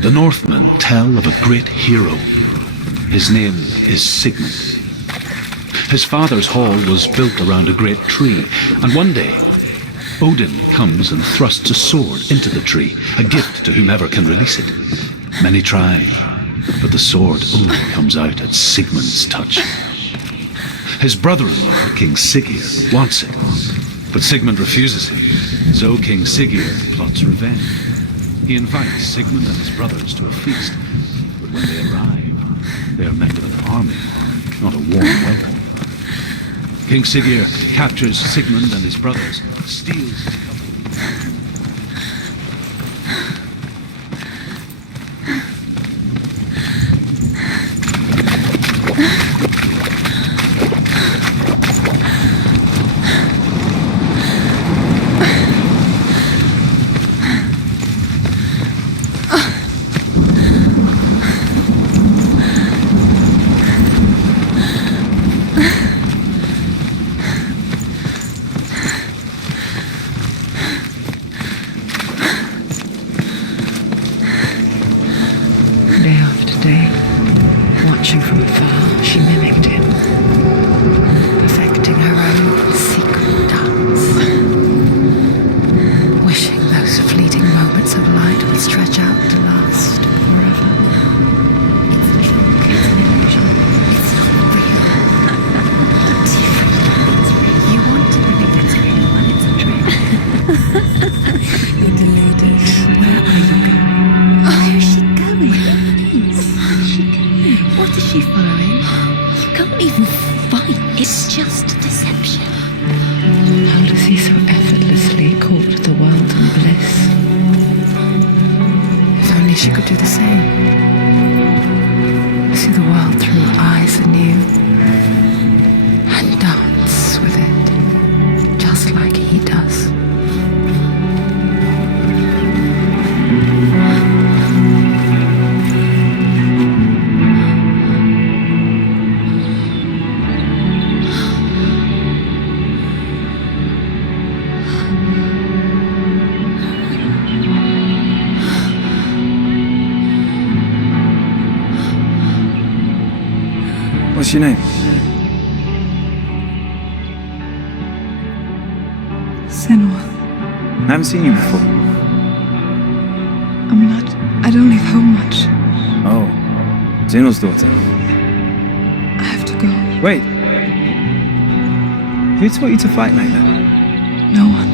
The Northmen tell of a great hero. His name is Sigmund. His father's hall was built around a great tree, and one day, Odin comes and thrusts a sword into the tree, a gift to whomever can release it. Many try, but the sword only comes out at Sigmund's touch. His brother-in-law, King Siggeir, wants it, but Sigmund refuses him, so King Siggeir plots revenge. He invites Sigmund and his brothers to a feast, but when they arrive, they are met with an army, not a warm welcome. King Siggeir captures Sigmund and his brothers, steals his couple. Day after day, watching from afar, she mimicked him, perfecting her own secret dance, wishing those fleeting moments of light would stretch out to last forever. It's a trick, it's an illusion, it's not real. You want to believe it's real when it's a trick. You're deluded. Where are you going? Where is she going? What is she following? You can't even fight. It's just deception. How does he so effortlessly court the world in bliss? If only she could do the same. See the world through her eyes anew and dance with it, just like he does. What's your name? Senua. I haven't seen you before. I don't leave home much. Oh, Zenua's daughter. I have to go. Wait. Who taught you to fight like that? No one.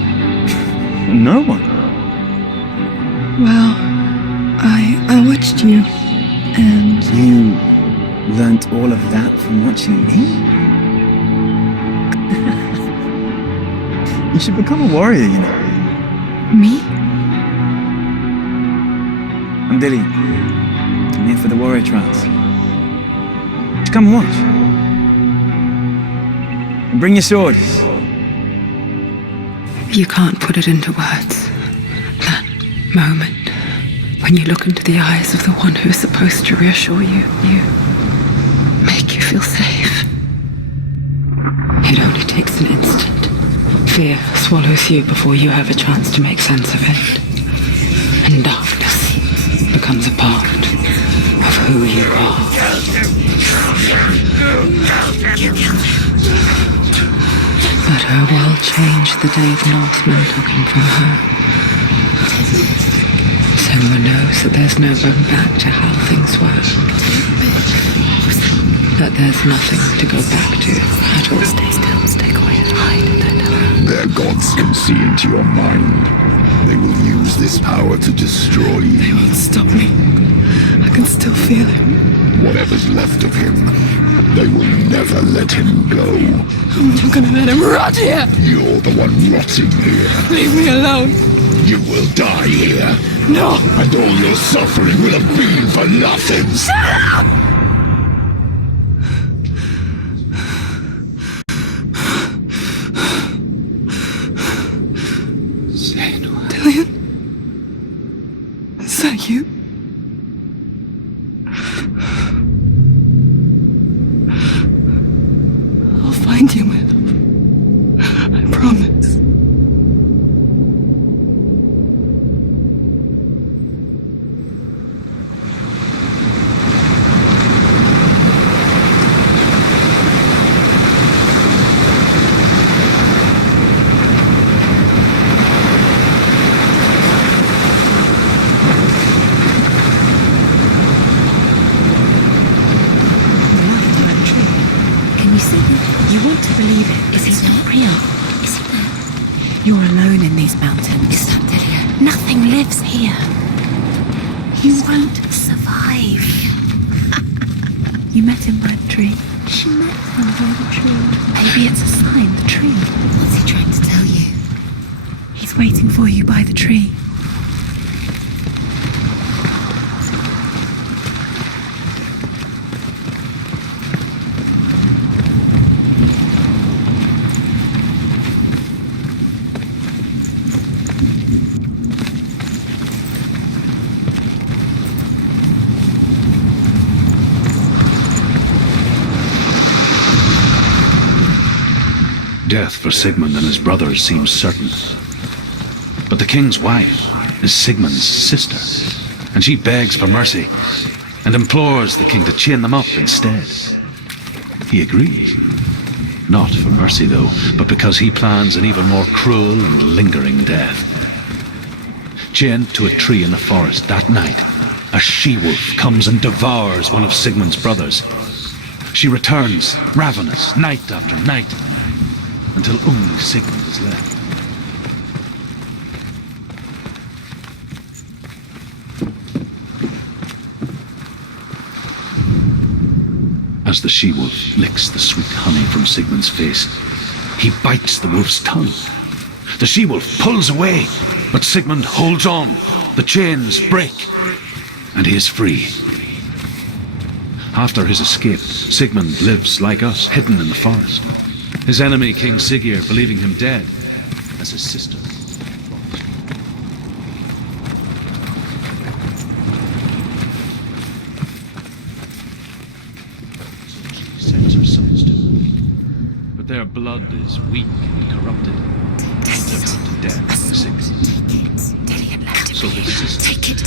No one? Well, I watched you, and You learnt all of that from watching me? You should become a warrior, you know. me? I'm Dilly. I'm here for the warrior trials. Just come and watch. And bring your sword. You can't put it into words. That moment when you look into the eyes of the one who is supposed to reassure you, make you feel safe. It only takes an instant. Fear swallows you before you have a chance to make sense of it. And darkness becomes a part of who you are. But her world changed the day the Northmen took him from her. Senua knows that there's no going back to how things were. That there's nothing to go back to at all. Stay still, stay quiet, hide, don't tell her. Their gods can see into your mind. They will use this power to destroy you. They won't stop me. I can still feel him. Whatever's left of him, they will never let him go. I'm not gonna let him rot here. You're the one rotting here. Leave me alone. You will die here. No! And all your suffering will have been for nothing! Senua. Dillian? Is that you? I'll find you, my love. I promise. Can you see him? You want to believe it, but he's not real. Is he not? You're alone in these mountains. Is that Dillian? Nothing lives here. You won't survive. You met him by the tree. She met him by the tree. Maybe it's a sign, the tree. What's he trying to tell you? He's waiting for you by the tree. Death for Sigmund and his brothers seems certain. But the king's wife is Sigmund's sister, and she begs for mercy and implores the king to chain them up instead. He agrees. Not for mercy, though, but because he plans an even more cruel and lingering death. Chained to a tree in the forest that night, a she-wolf comes and devours one of Sigmund's brothers. She returns, ravenous, night after night, until only Sigmund is left. As the she-wolf licks the sweet honey from Sigmund's face, he bites the wolf's tongue. The she-wolf pulls away, but Sigmund holds on. The chains break, and he is free. After his escape, Sigmund lives like us, hidden in the forest. His enemy, King Siggeir, believing him dead, as his sister. He sends her sons to him, but their blood is weak and corrupted. They're put to death by Sigmund. So his sister. Take it.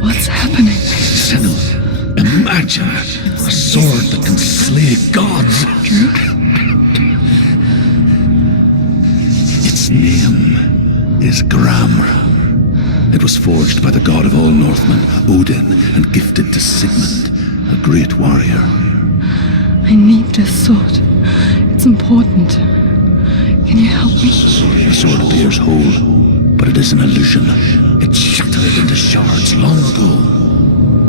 What's happening? Senua, imagine a sword that can slay gods. Its name is Gram. It was forged by the god of all Northmen, Odin, and gifted to Sigmund, a great warrior. I need this sword. It's important. Can you help me? The sword appears whole, but it is an illusion. It shattered into shards long ago.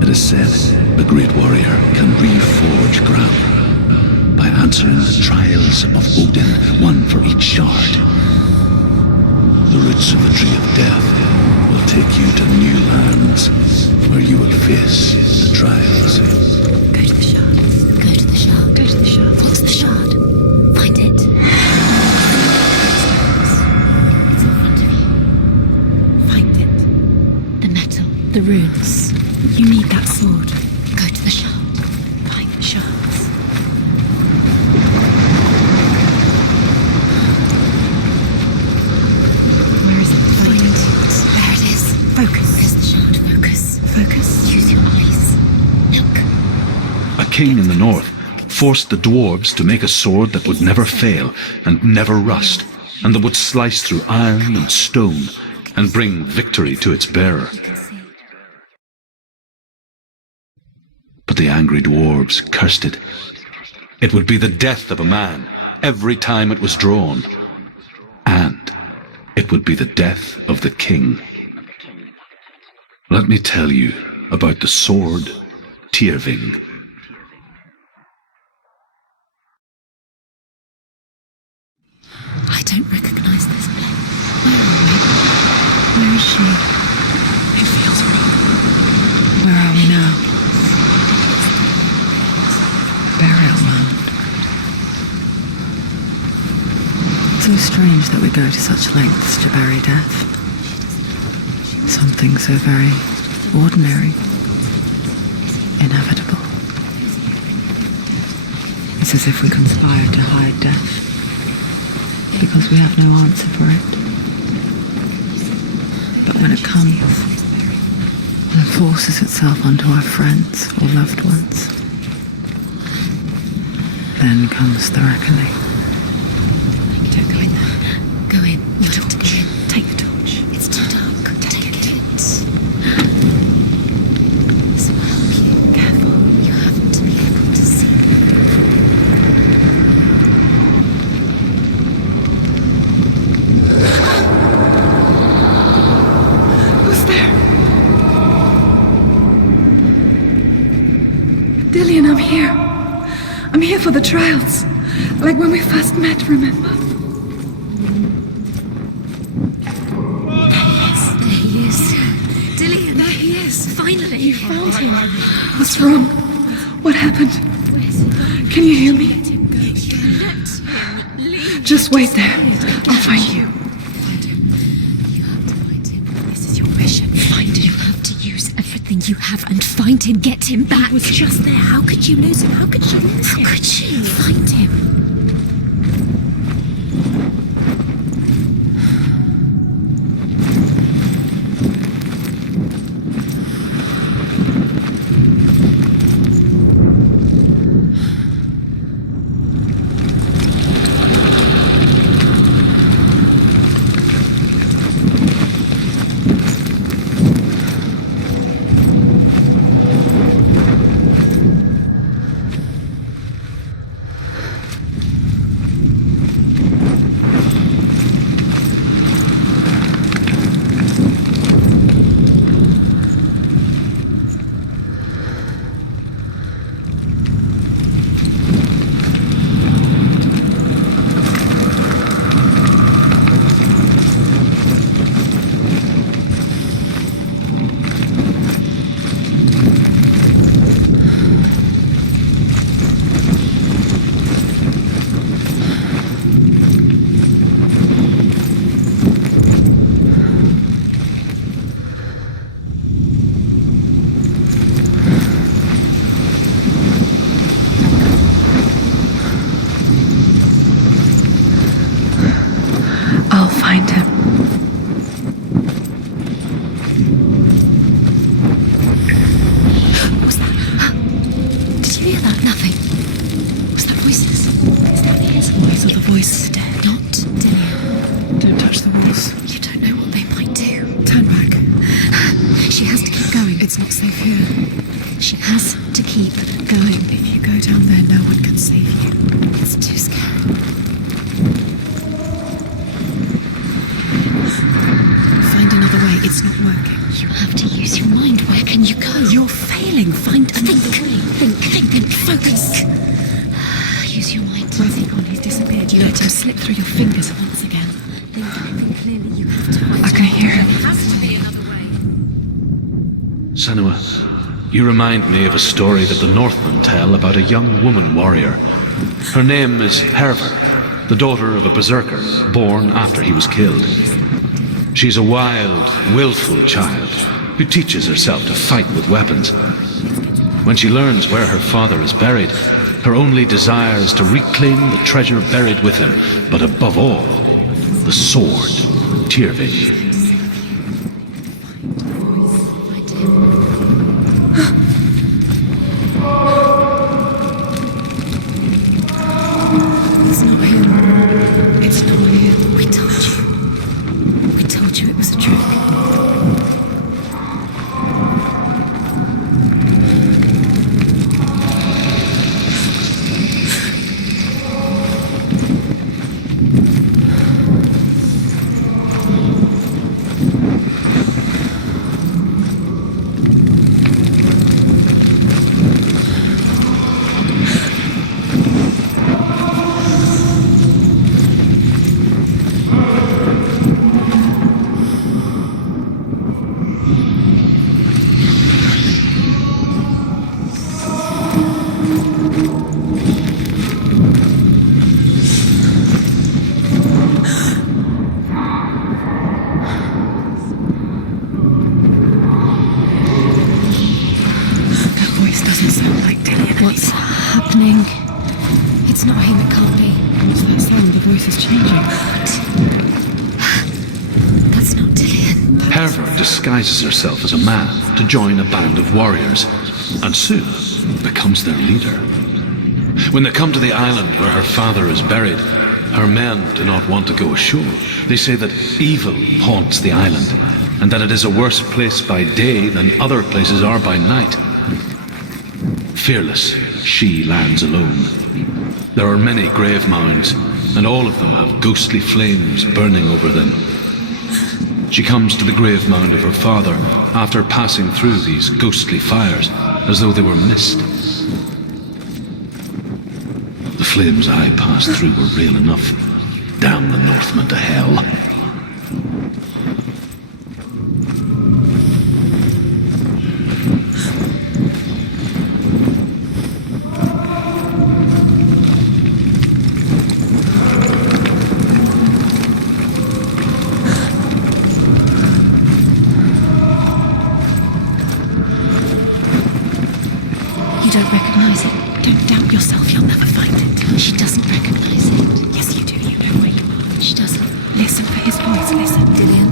It is said the great warrior can reforge Gram by answering the trials of Odin, one for each shard. The roots of the tree of death will take you to new lands where you will face the trials. Go to the shard. Go to the shard. Go to the shard. What's the shard? Find it. It's in front of you. Find it. The metal. The runes. You need that sword. Go to the shard. Find the shards. Where is it? Find it. There it is. Focus. Where's the shard? Focus. Focus. Use your eyes. Look. A king in the north forced the dwarves to make a sword that would never fail and never rust, and that would slice through iron and stone, and bring victory to its bearer. But the angry dwarves cursed it. It would be the death of a man every time it was drawn, and it would be the death of the king. Let me tell you about the sword Tyrving. I don't recognize this name. Where is she? It feels wrong. Where are we now? Burial mound. So strange that we go to such lengths to bury death. Something so very ordinary, inevitable. It's as if we conspire to hide death, because we have no answer for it. But when it comes, and it forces itself onto our friends or loved ones, then comes the reckoning. Don't go in there. Go in. You'll have to go in. Take the torch. It's too dark. Take it. This will help you. Careful. You have to be able to see. Who's there? Dillian, I'm here. I'm here for the trials. Like when we first met, remember? There he is. Dillian, there he is. Finally. You found him. What's wrong? What happened? Can you hear me? Just wait there. I'll find you. Find him. You have to find him. This is your mission. Find him. You have to use everything you have and find him. Get him back. He was just there. How could you lose him? How could you lose him? How could you? Find him. I'll find him. What was that? Did you hear that? Nothing. Was that voices? Is that his voice or the voice dead? Not Dillian. Don't touch the walls. You don't know what they might do. Turn back. She has to keep going. It's not safe here. She has to keep going. If you go down there, no one can save you. It's too scary. Find another way. It's not working. You have to use your mind. Where can you go? You're failing. Find another way. Think, focus. Use your mind. Where's he gone? He's disappeared. You let him slip through your fingers once again. Think clearly. You have to find I can hear him. There has to be another way. Senua, you remind me of a story that the Northmen tell about a young woman warrior. Her name is Hervor, the daughter of a berserker born after he was killed. She's a wild, willful child who teaches herself to fight with weapons. When she learns where her father is buried, her only desire is to reclaim the treasure buried with him, but above all, the sword, Tyrving. It's not him. It's not him. We told you. We told you it was a trick. doesn't sound like Dillian. What's happening? It's not him, it can't be. What's that sound? The voice is changing. That's not Dillian. Herva disguises herself as a man to join a band of warriors, and soon becomes their leader. When they come to the island where her father is buried, her men do not want to go ashore. They say that evil haunts the island, and that it is a worse place by day than other places are by night. Fearless, she lands alone. There are many grave mounds, and all of them have ghostly flames burning over them. She comes to the grave mound of her father after passing through these ghostly fires, as though they were mist. The flames I passed through were real enough. Damn the Northmen to hell. You don't recognize it. Don't doubt yourself, you'll never find it. She doesn't recognize it. Yes, you do. You know where you are. She doesn't. Listen for his voice. Listen. Dillian,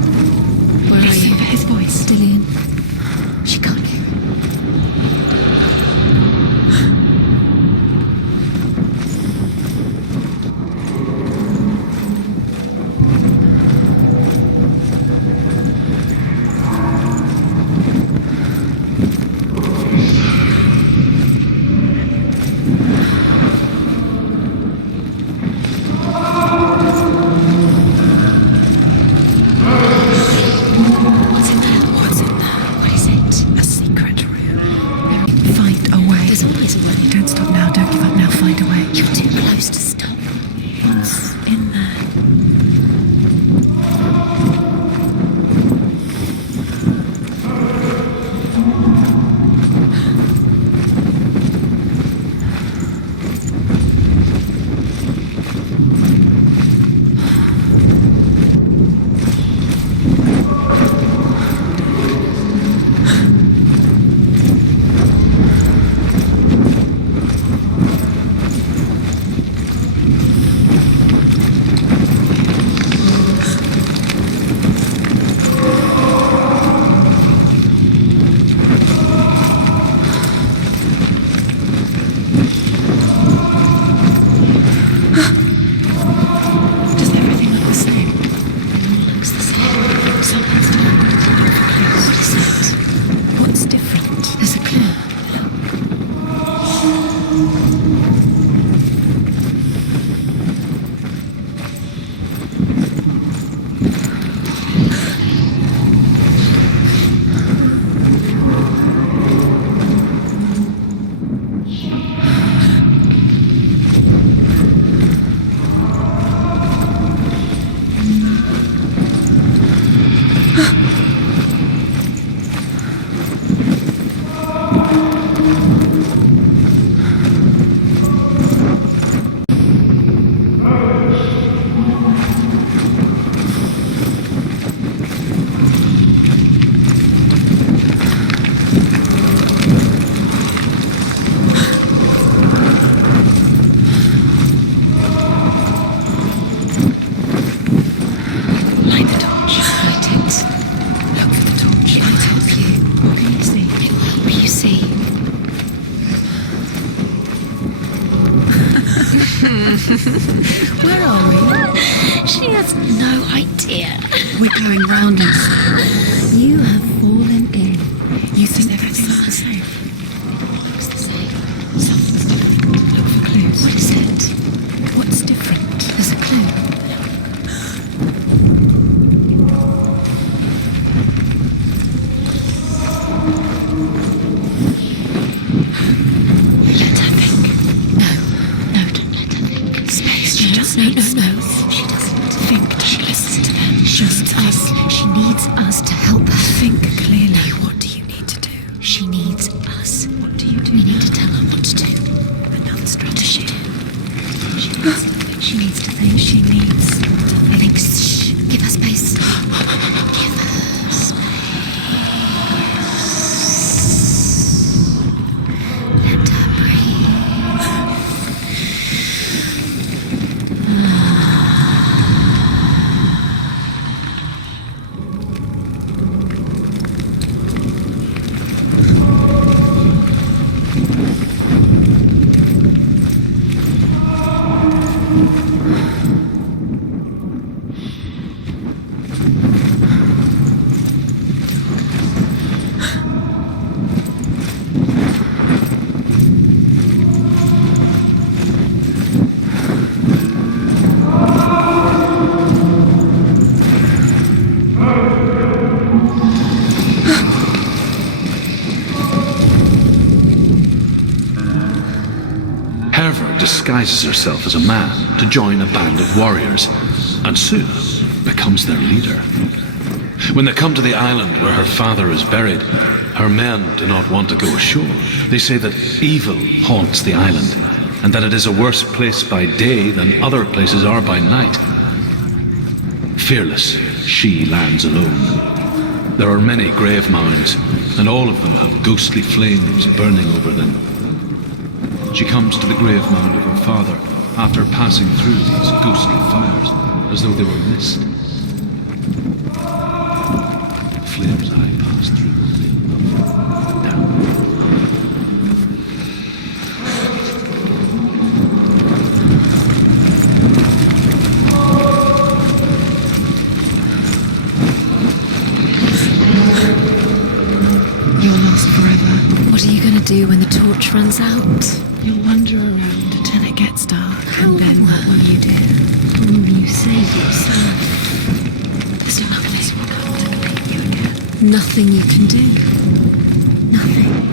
where are Listen you? for his voice. Dillian, she can't hear. What's in there? What's in there? What is it? A secret room. Find a way. There's always a way. Don't stop now. Don't give up now. Find a way. You're too close to stop. What's in there? Does everything look the same? Looks the same. Something's different. What is it? What's different? There's a clue. Light the torch. Light it. Look for the torch. It might help you. What can you see? It will help you see. Where are we? She has no idea. We're going round in circles. You have fallen in. You think everything looks the same? Looks the same. Something's different. Look for clues. What is it? What's different? There's a clue. Let her think. No, don't let her think. Space. She No, just no, needs no, space. She doesn't Think. She listens to them. Just us. She needs us to help disguises herself as a man to join a band of warriors, and soon becomes their leader. When they come to the island where her father is buried, her men do not want to go ashore. They say that evil haunts the island, and that it is a worse place by day than other places are by night. Fearless, she lands alone. There are many grave mounds, and all of them have ghostly flames burning over them. She comes to the grave mound of her father after passing through these ghostly fires, as though they were mist. Flames I pass through down. You're lost forever. What are you gonna do when the torch runs out? You'll wander around until it gets dark. How And then what will you do? You save yourself. There's no place will come to complete you again. Nothing you can do. Nothing.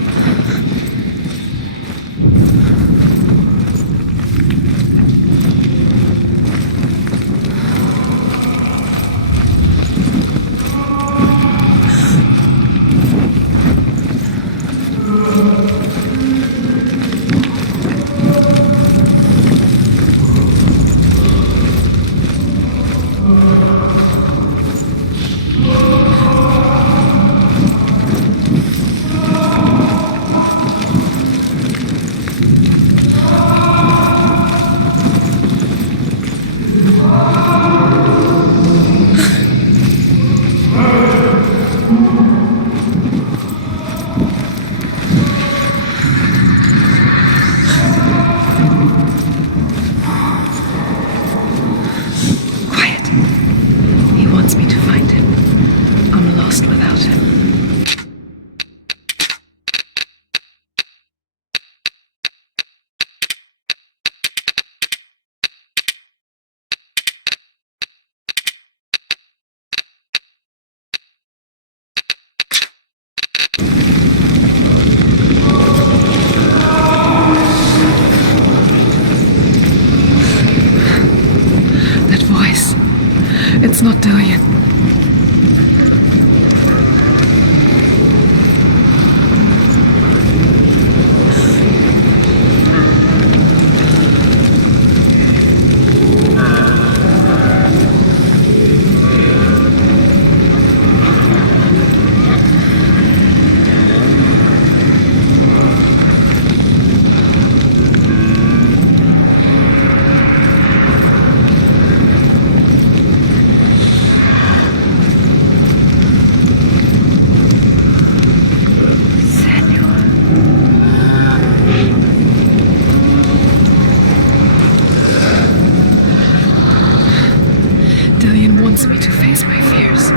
It's not Dillian. Dillian wants me to face my fears.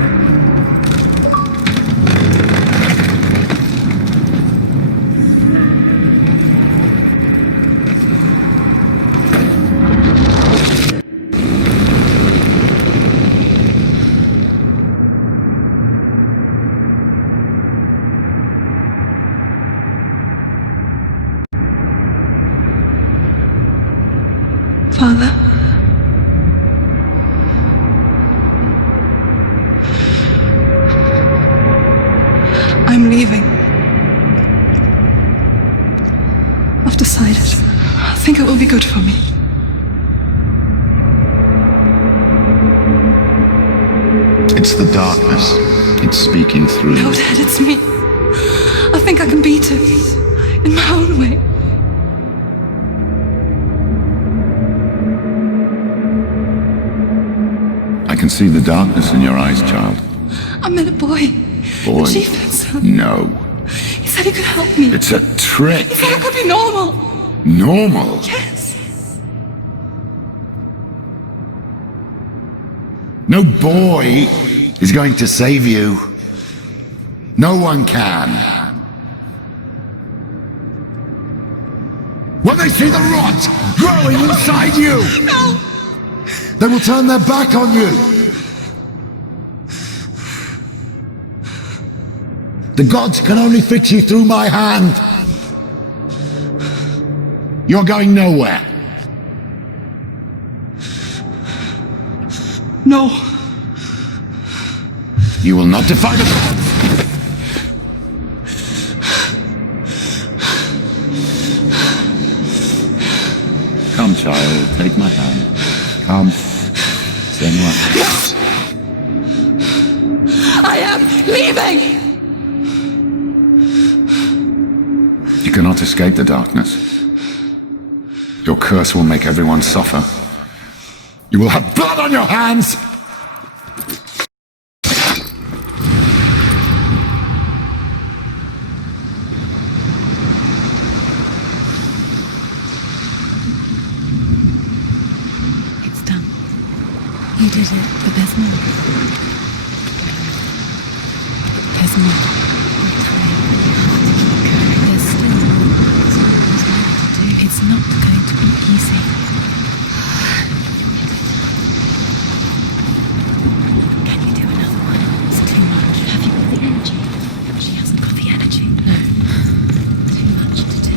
Father? I'm leaving. I've decided. I think it will be good for me. It's the darkness. It's speaking through No, you. Dad, it's me. I think I can beat it. In my own way. I can see the darkness in your eyes, child. I met a boy. Boy. The chief's son. No. He said he could help me. It's a trick. He said I could be normal. Normal. Yes. No boy is going to save you. No one can. When they see the rot growing inside you, No. they will turn their back on you. The gods can only fix you through my hand. You're going nowhere. No. You will not defy the gods! Come, child, take my hand. Come. Senua. I am leaving! You cannot escape the darkness. Your curse will make everyone suffer. You will have blood on your hands! It's done. You did it, but there's more. There's more. There's still more. It's not going to be easy. Can you do another one? It's too much. Have you got the energy? She hasn't got the energy. No. Too much to do.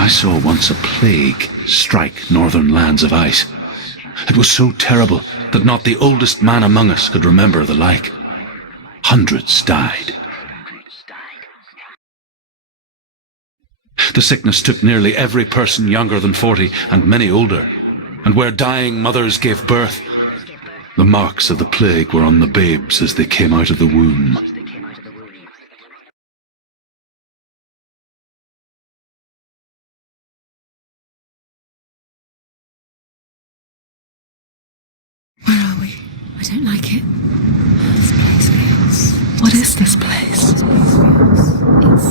I saw once a plague strike northern lands of ice. It was so terrible that not the oldest man among us could remember the like. Hundreds died. The sickness took nearly every person younger than 40 and many older, and where dying mothers gave birth, the marks of the plague were on the babes as they came out of the womb. Where are we? I don't like it. This place feels... What is this place? This place feels... It's...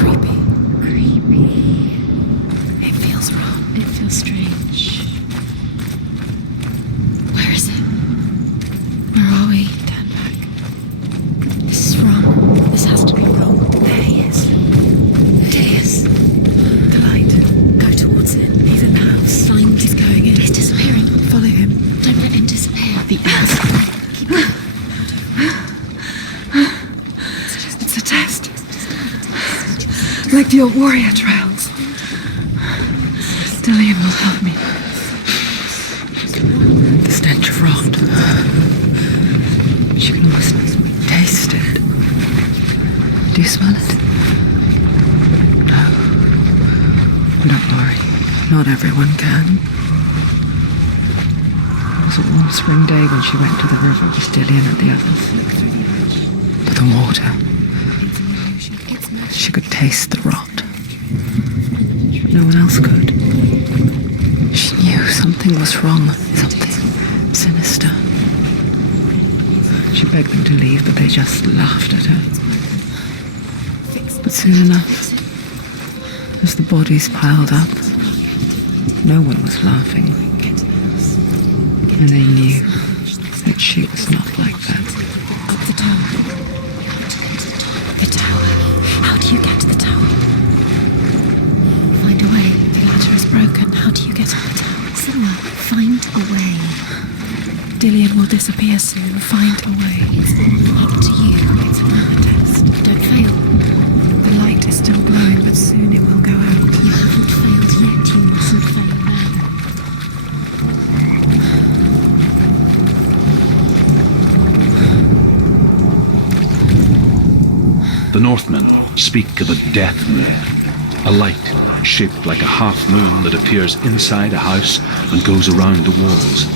creepy. Creepy. It feels wrong. It feels strange. Where is it? Where are we? Turn back. This is wrong. This has to be wrong. There he is. There he is. The light. Go towards it. He's in the house. Find. He's going in. He's disappearing. Follow him. Don't let him disappear. The answer. Keep going. It's a test. Like the old warrior trials. Dillian will help me. The stench of rot. She can almost taste it. Do you smell it? No. Don't worry. Not everyone can. It was a warm spring day when she went to the river with Dillian and the others. But the water. She could taste the rot. No one else could. She knew something was wrong. Something sinister. She begged them to leave, but they just laughed at her. But soon enough, as the bodies piled up, no one was laughing. And they knew that she was not like that. Up the tower. The tower. How do you get to the tower? Find a way. The ladder is broken. How do you get up the tower? Senua, find a way. Dillian will disappear soon. Find a way. It's all up to you. It's another test. Don't fail. The light is still glowing, but soon it will go out. You haven't failed yet. You mustn't fail now. The Northmen speak of a death moon, a light shaped like a half moon that appears inside a house and goes around the walls.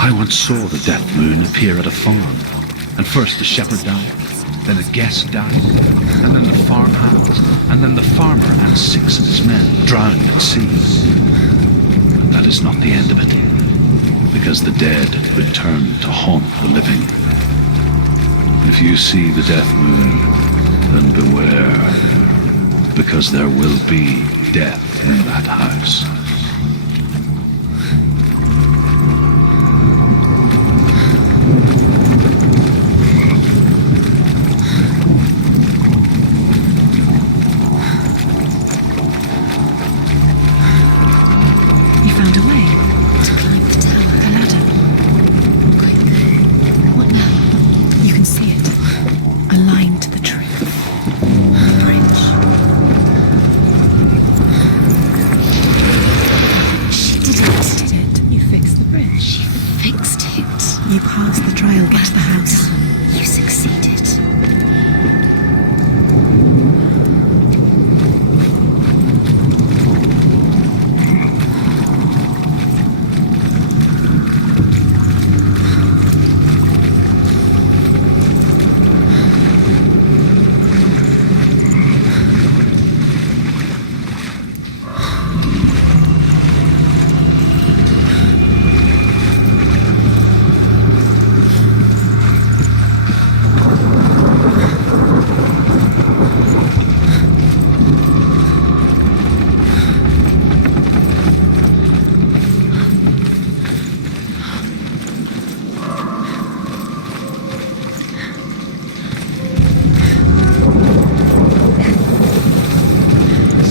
I once saw the death moon appear at a farm, and first the shepherd died, then a guest died, and then the farmhands, and then the farmer and 6 of his men drowned at sea. But that is not the end of it, because the dead return to haunt the living. If you see the death moon, then beware, because there will be death in that house. You found a way to climb the tower, the ladder. Quick. What now? You can see it. A line to the tree. A bridge. She did it. You fixed the bridge. She fixed it. You passed the trial, get to the house. You succeeded.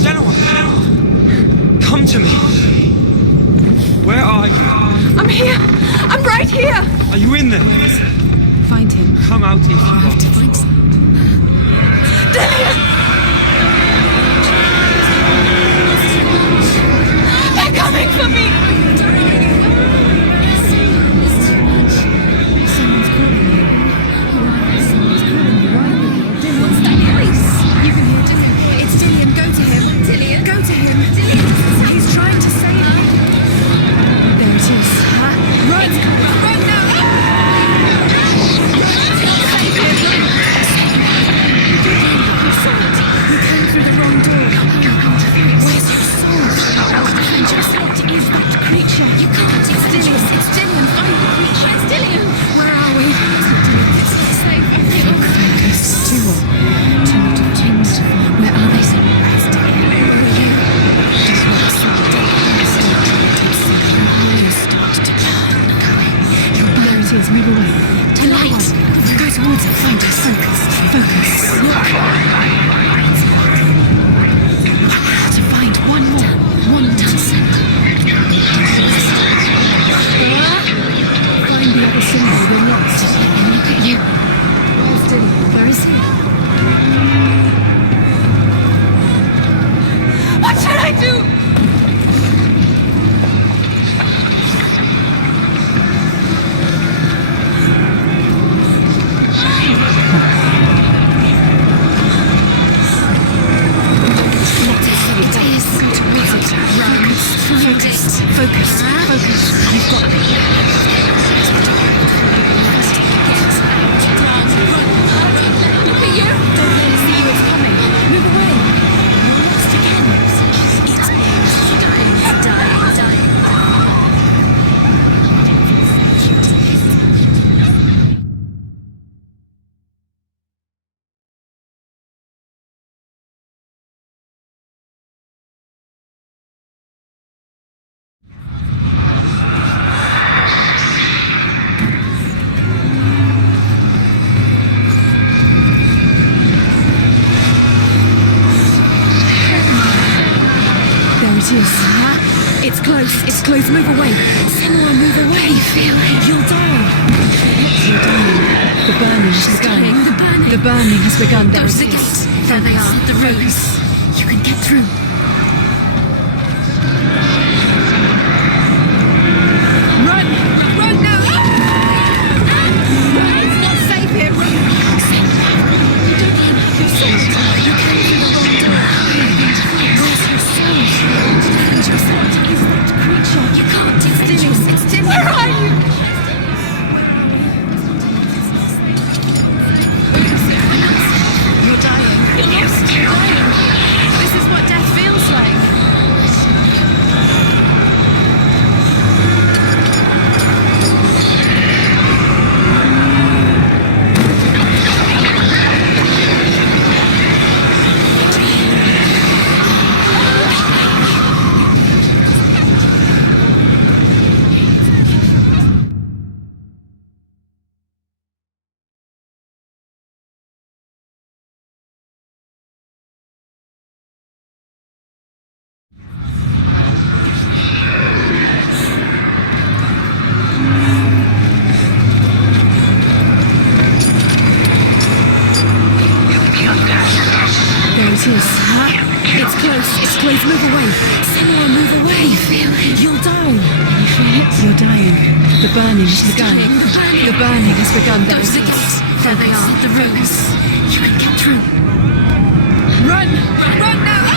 Senua! Come to me! Where are you? I'm here! I'm right here! Are you in there? Find him. Come out if you Have to are. find some. They're coming for me! Someone's calling you. Someone's calling you. Why? What's that voice? You can hear Dillian. It's Dillian. Go to him. Dillian. Go to him. Dillian. He's trying to save you. There it is. Run! Run now! Save him! You saw it. You came through the wrong door. Where's your sword? Just what is that creature? You can't. It's Dillian. It's Dillian. Find the creature. It's Dillian. Where are we? It's not safe. I feel. Focus. Two more. Two more to change. Where are they? It's Dillian. Just what I saw. You start to turn. There it is. Move away. To light. Go towards it. Find us. Focus. Focus. Look. To find one more. One dozen. Find the other symbol. We're lost. Look at you. Where's Dillian? Where is he? What should I do? Focus. Focus. Focus. You've got me. Look at you. Don't let us see you. It's coming. Move away. You're lost again. It's dying. There it is. It's close. It's close. Move away. Senua, move away. Feel it. You'll die. You're dying. The burning has begun. dying. The burning. The burning has begun. There There's it the is. gate. There they are. The rose. You can get through. Run! Run now! It's not safe here. Run! Your sword. You came through the wrong door. Where's your sword? Just what is that creature? You can't. It's Dillian. It's Dillian. Where are you? You're dying. You're lost. You're dying. This is what death feels like. it is. Huh? It's close. It's close. Move away. Senua, move away. You'll die. You feel it? You're dying. The burning has begun. The burning has begun. Go to the gate. There they are. The rooms. You can get through. Run! Run now!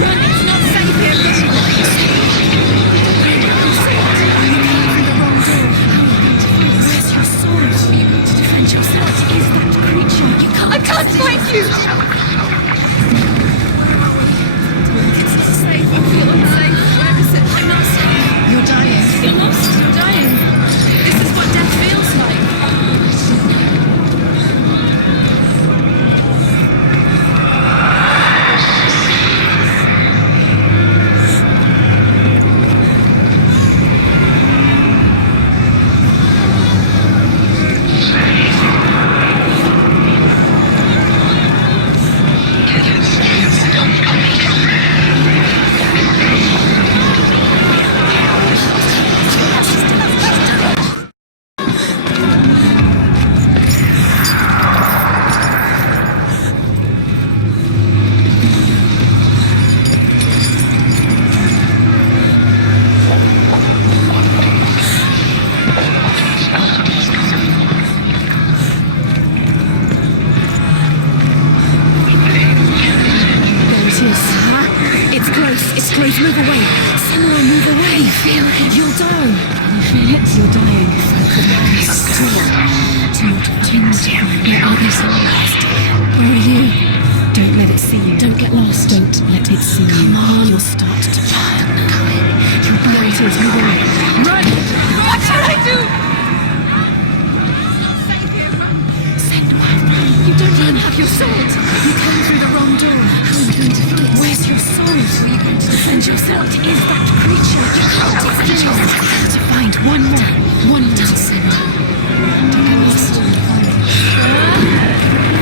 Run! It's not safe here. Where's your sword? Are you going to defend yourself? Is that creature? I can't find you! It's not safe. I feel unsafe. Where is it? I'm not safe. You're dying. You're lost. You're dying. This is what death feels like. Move away. Senua, move away. You feel it? You'll die. You feel it? You're dying. Where are these lost? Where are you? Don't let it see you. Don't get lost. Don't let it see you. Come on. You'll start to burn. You're there it is. Move away. Run! What shall I do? Senua, you don't even have your sword. You came through the wrong door. How are you going to fight? Where's your sword? Are you going to defend yourself? Is that creature? You can't defend yourself. To find one more. One more. Senua. Don't get lost.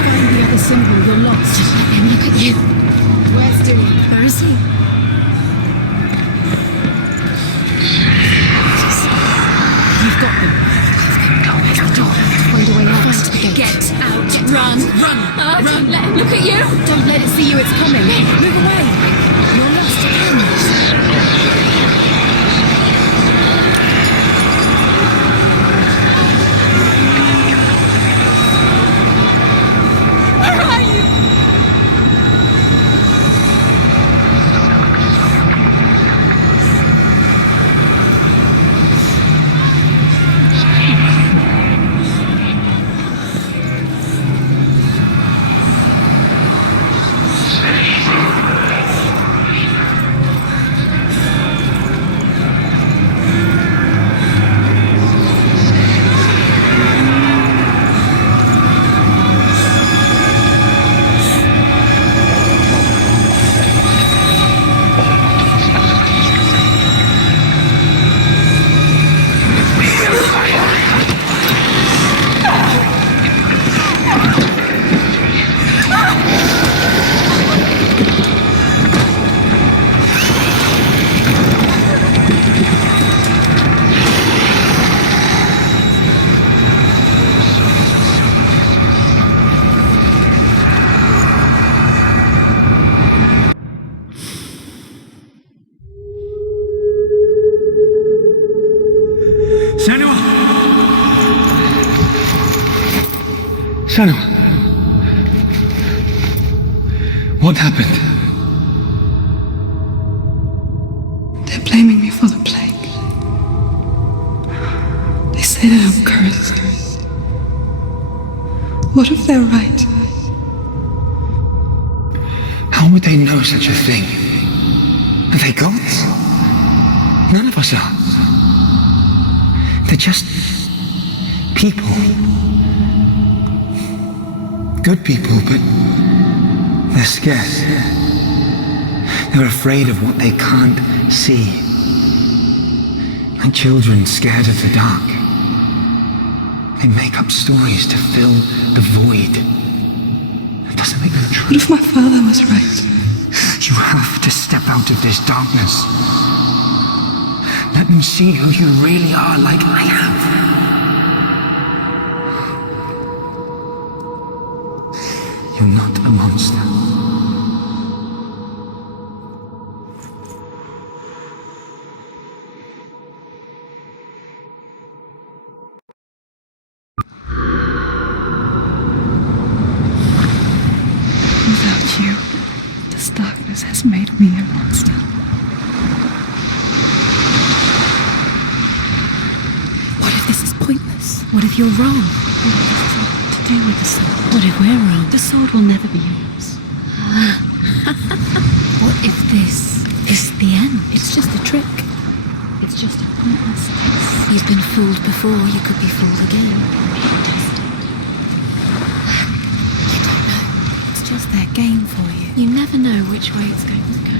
Find the other symbol. You're lost. Just let him look at you. Where's Dylan? Where is he? You've got them. Where's the door? Find a way out. Find the gate. Get out. Run. Run. Run. Let him look at you. Don't let it see you. It's coming. Move away. You're lost again. Where are you? Senua! What happened? They're blaming me for the plague. They say that I'm cursed. What if they're right? How would they know such a thing? Are they gods? None of us are. They're just people. Good people, but they're scared. They're afraid of what they can't see. Like children scared of the dark. They make up stories to fill the void. That doesn't make them true. What if my father was right? You have to step out of this darkness. Let them see who you really are, like I have. You're not a monster. Without you, this darkness has made me a monster. What if this is pointless? What if you're wrong? What if this has nothing to do with the sword? What if we're wrong? The sword will never be yours. What if this is the end? It's just a trick. It's just a pointless test. You've been fooled before, you could be fooled again. Being tested. You don't know. It's just their game for you. You never know which way it's going to go.